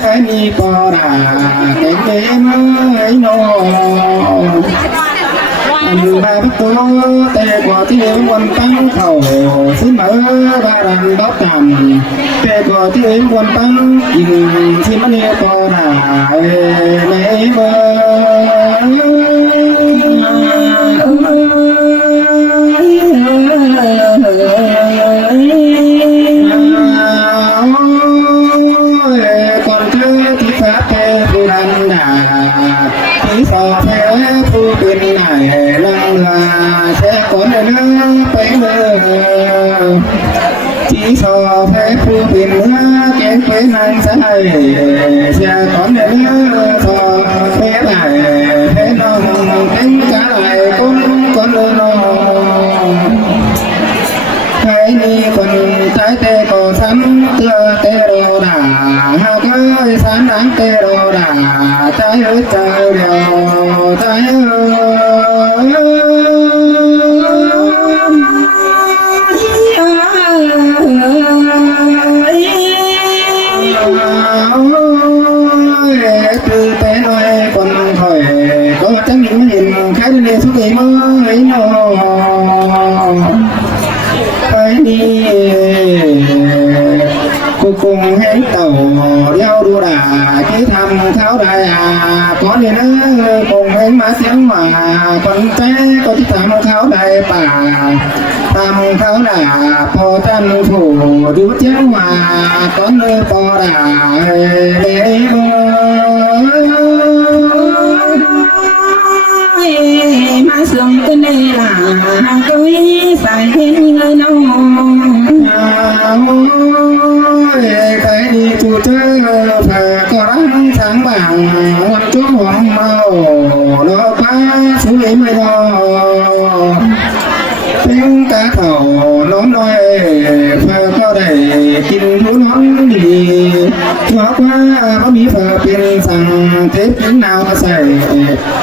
ใครมีปอดาเก่งเก่งไม่นอนอันมาประตูแต่กว่าที่วันตั้งเข่าซื้อมาบารันดอกกันแต่กว่าที่วันตั้งยิงที่มันเนี่ยปอดาไม่เบอที่สอแท้ผู้เป็นไหนลังลาแท้ก่อนเนื้อไปเมื่อที่สอแท้ผู้เป็นเนื้อเก่งไปนั่งใส่แท้ก่อนเนื้อสอแท้ไหนแท้น้องเป็นกะไหลคนก่อนน้องใครมีคนใจเตะก็ซ้ำเตือเตะโรดาหากเคยสานนังเตะโรดาใจเดียวใจคือเตะหน่อยคนถอยก็จังเห็นแค่ในสุดที่ไม่นอนไปนี่กูคงเห็นเต่าเลี้ยวดูด่าที่ทำเท้าได้ก่อนนี้นะคงเห็นมาเสียงมาคนใจก็ที่ทำเท้าได้ป่าทำเท้าด่าพอจันผูดูเจ้ามาก่อนเลยพอด่ามาเสื่อมกันได้ล่ะก็ยิ่งใส่เห็นเงินน้องใครดีจูเธอเธอก็รักทั้งบางวันจุ๊บหวังเมาโลกาสวยไม่รอเพียงตาเข่าล้มลอยเธอก็ได้กินทุนน้องดีเพราะว่าไม่มีเธอเป็นสั่งเทปกินหนาวใส่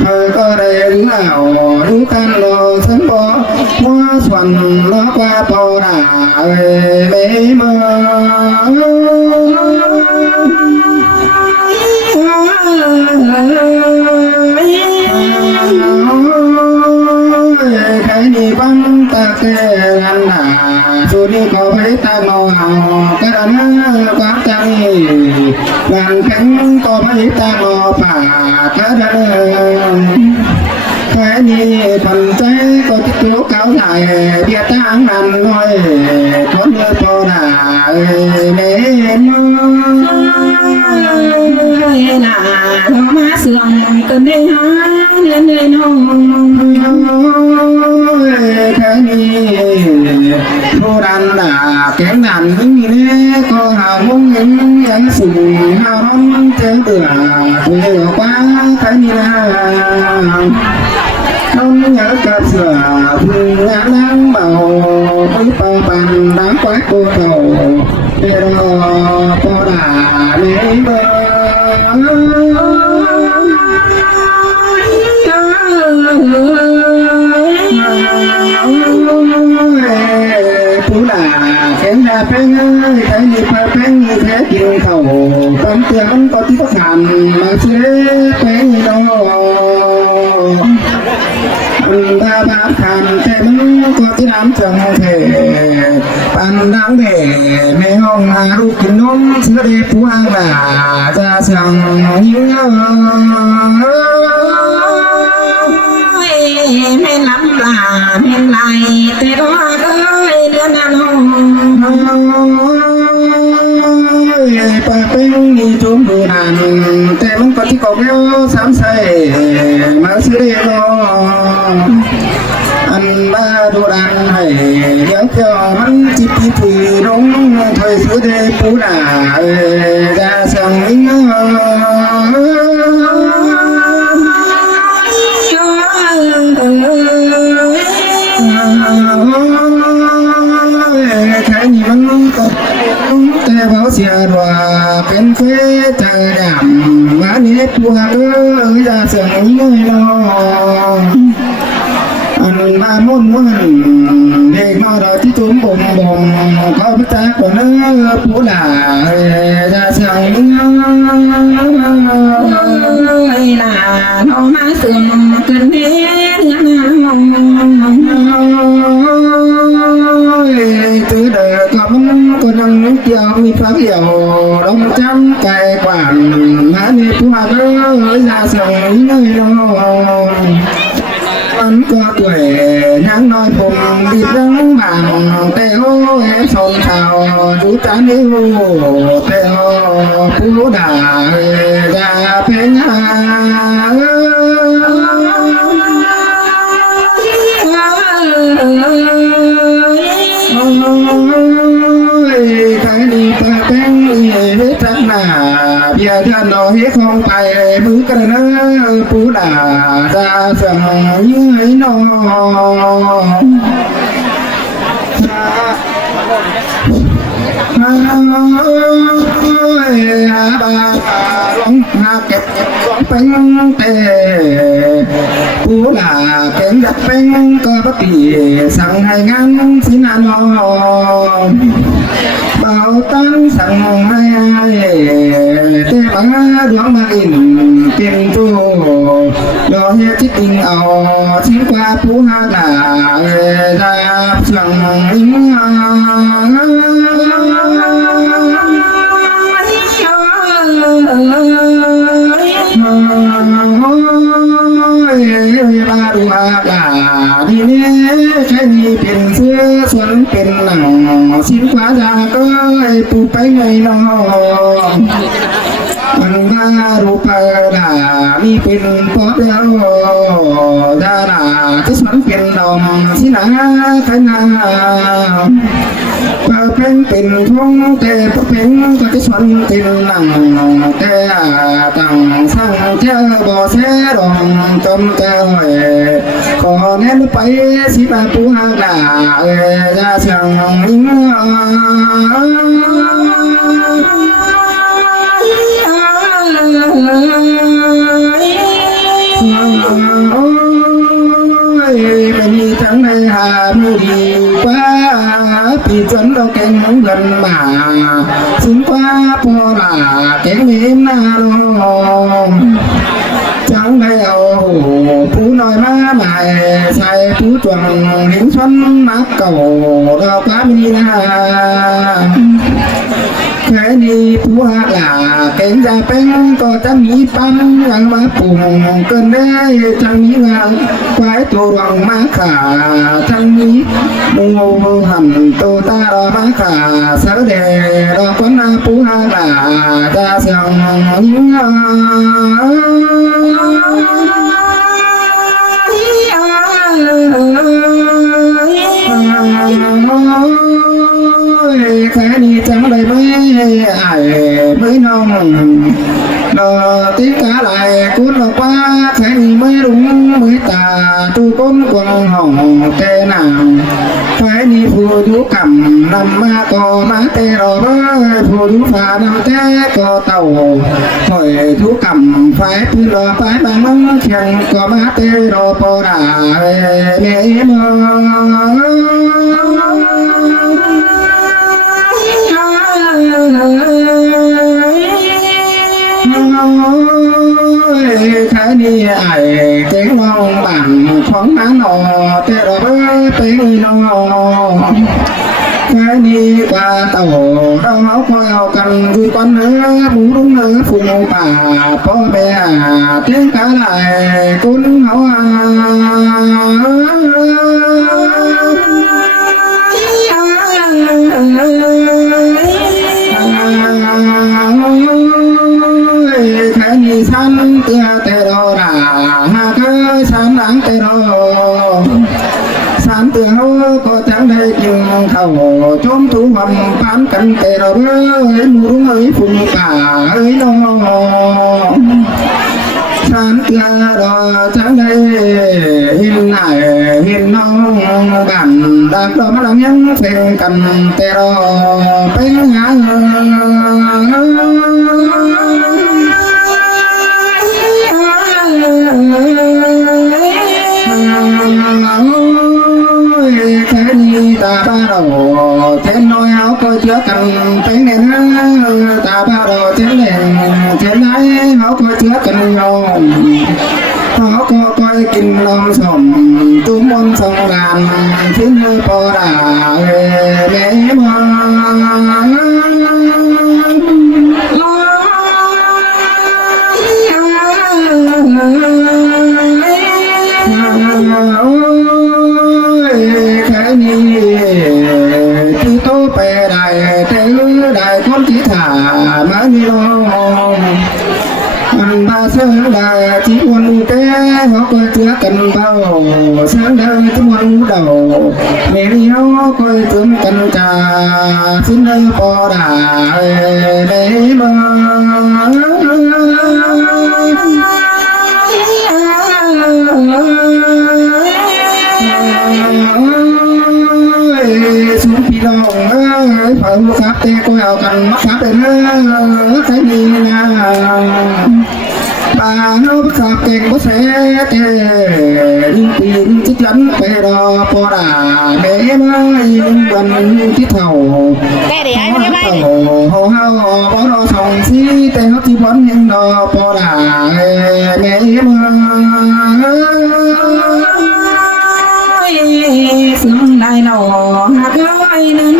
เธอก็ได้รู้เอารู้กันรอฉันบอกว่าส่วนโลกาพอได้ไม่เมื่อใครดีบ้างตาเกลันหนาสุดที่ก็ไปตาเมาเอากระนั้นความใจหลังแข็งก็ไปตาเมาป่ากระนั้นใครดีผ่อนใจก็ติดตัวเก่าใหญ่เบียดทางนั้นน้อยคนเดียวพอได้เน้นน่ามาเสื่อมกันได้หาเงินได้น้องแค่นี้ผู้ดันด่าแก่งดันถึงนี้ก็หามุ้งเงินยังสูงหาร้อนเจ้าเบื่อเบื่อกว่าแค่นี้นะน้องอยากกับเสือพึ่งงานนั่งเบาไม่เป่าปันน้ำควายโกโตเดี๋ยวพอด่าไม่เบื่อผู้ด่าแข็งด่าแป้งใครมีพาแป้งมีแท้กินเข่าความเตือนมันก็ที่ต้องการมาเชื่อแป้งน้องตาบาดขันแต่มันก็ที่น้ำจังเทปันดังเด่ในห้องหาลูกกินนมเสือเด็กผู้อ่างด่าจะสั่งยิ่งไม่ล้ำลาไม่ไหลแต่ก็เดือนนั้นห้องปากเป็นมีจุ่มดูนันแต่มันก็ที่กบเลี้ยวสามใส่มาซื้อเดียวอันมาดูดันให้เดี๋ยวจะมันจิตที่ถือลงถอยซื้อเดียวผู้ด่าจะสั่งยิ่งใครนี่มันก็แต่เขาเสียดว่าเป็นเฟซใจดำวันนี้ตัวจะเสียงยิ่งน้องอันมามุ่นเด็กมาเราที่จุ่มบ่มเขาพิจารณ์คนผู้หลาจะเสียงยิ่ง เสื่อมกันเนื้từ đời có năng chiều mi phát hiểu đông trăm cày quản má đi phù hợp với ra sông nơi đó anh có tuổi nắng nói phùng đi răng bằng teo em sồn thào chú chán yêu teo phú đà ra phê cái đi ta bên hết trắng là bia thân nó hết không phải bứ cái nó phú đà ra sầm như ấy nó ba lóng kẹp bánh tê phú là kén đặt bánh có bất kỳ sang hai ngăn xin ăn bao tan sang hai tê bắn đoán mà in tiền tu đó hết chiếc tình ảo xin qua phú ha là ra sang những ba đua cả đi nè cái gì tiền xưa xuân tiền nặng xin quá ra cái phụ cái ngày nó anh ba đua cả đi tiền có đeo ra là cái xuân tiền đồng xin cái nàoเป็นทุ่งแต่เป็นก็จะชวนเป็นหลังแต่ต่างสร้างเจ้าบ่อเสดองจมเจ้าขอแน่นไปสิบาปูหาดาจะเสียงยิ่งไม่มีทั้งในหาไม่ดีกว่าปีจนเราแกงเงินมาสินกว่าพอละแกงเห็นหน้าลมจังได้เอาผู้น้อยมาใหม่ใส่ผู้จวงเห็นชั้นนักเก่าเราก็มีนาแค่นี้ผู้หาหลาเก่งจะเป็นก็จะมีปั้นยังมาปุ่มเกินได้จังมีงานไว้ตัวรองมาขาจังนี้มูหันตัวตารอมาขาเสดรอคนหน้าผู้หาหลาจะเสียงยิ่งแค่นี้จังเลยไม่ไอ้ไม่น้องเราติ๊กกาไหลคุ้นออกว่าแค่นี้ไม่รุ้งไม่ตาตูก้นกวางห้องแกหนังแค่นี้ผู้ดูกำนำมาก็มาเตะรอผู้ดูฟ้านำแท้ก็เต่าถอยดูกำไฟพื้นรอไฟบางน้องเชียงก็มาเตะรอปอดาเมย์มแค่นี้ไอ้เจ๊งมองบังของน้าหนอแต่เราเป็นนอแค่นี้กว่าเต่าเราคอยเอากันคือก้อนเนื้อหมูรุ่งเนื้อฝุ่งป่าพ่อแม่เจ๊งกะไหลกุ้นเขาแค่นี้ฉันเตี้ยแต่รอด่าหากเคยฉันหลังแต่รอฉันเตี้ยก็จังได้กินข้าวจมถูหำปานกันแต่รอหมูรุ่งเอ้ยฝุ่งป่าเอ้ยน้องฉันเตี้ยรอจังได้เห็นหน้าเห็นน้องบ้านดักรอมาลังยังเพ่งกันแต่รอไปงานแค่นี้ตาบ้าเราเช่นน้อยเขาก็เชื่อกันเป็นแน่ตาบ้าเราเช่นแหล่งเช่นไหนเขาก็เชื่อกันยอมเขาก็ อมสมตุ้มมนสงรานขึ้นปอดาแม่แค่นี้ที่โตไปได้แต่ได้คนที่ถามมานี่ลองมันมาเสียงได้ที่วันเต้เขาก็เจอกันเบาเสียงได้ที่วันเดาเมียเขาก็ถึงกันจ้าสิ้นเลยพอได้ได้มาสุพี่น้องเอ้ยเผาครับเตะก็เอากันมาครับเป็นเรื่องใครมีนะป่าเราขับเก่งบ่เสียเก่งปีนที่ฉันไปรอพอด่าเด้มาวันที่เท่าเฮาบ่รอส่งสิแต่เขาที่วันยังรอพอด่าแม่มาซึ่งได้หนอหากไอ้นั่น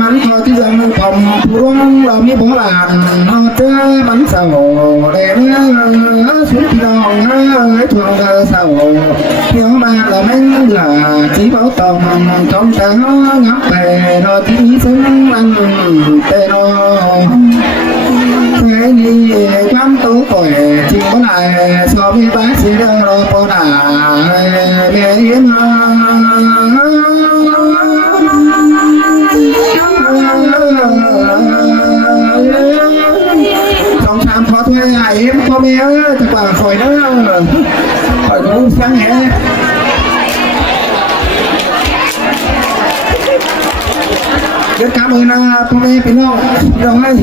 มันพอที่จะมันผมผู้ร้องเรามีบ่หลานเจอมันเศร้าเด้อสุดน้องเอ้ยทวงเธอเศร้าเที่ยวมาเราไม่เหลือที่เบาตองจงเธองับไปรอที่ซึ่งมันเตโรthế đi cắm tú còi chim bó này so với bác sĩ đâu bó đà mẹ hiếm trong tham khó thuê ai hiếm có bé chắc bà khỏi đó khỏi cũng sáng hẹ rất cảm ơn cô bé bên đâu đâu ấy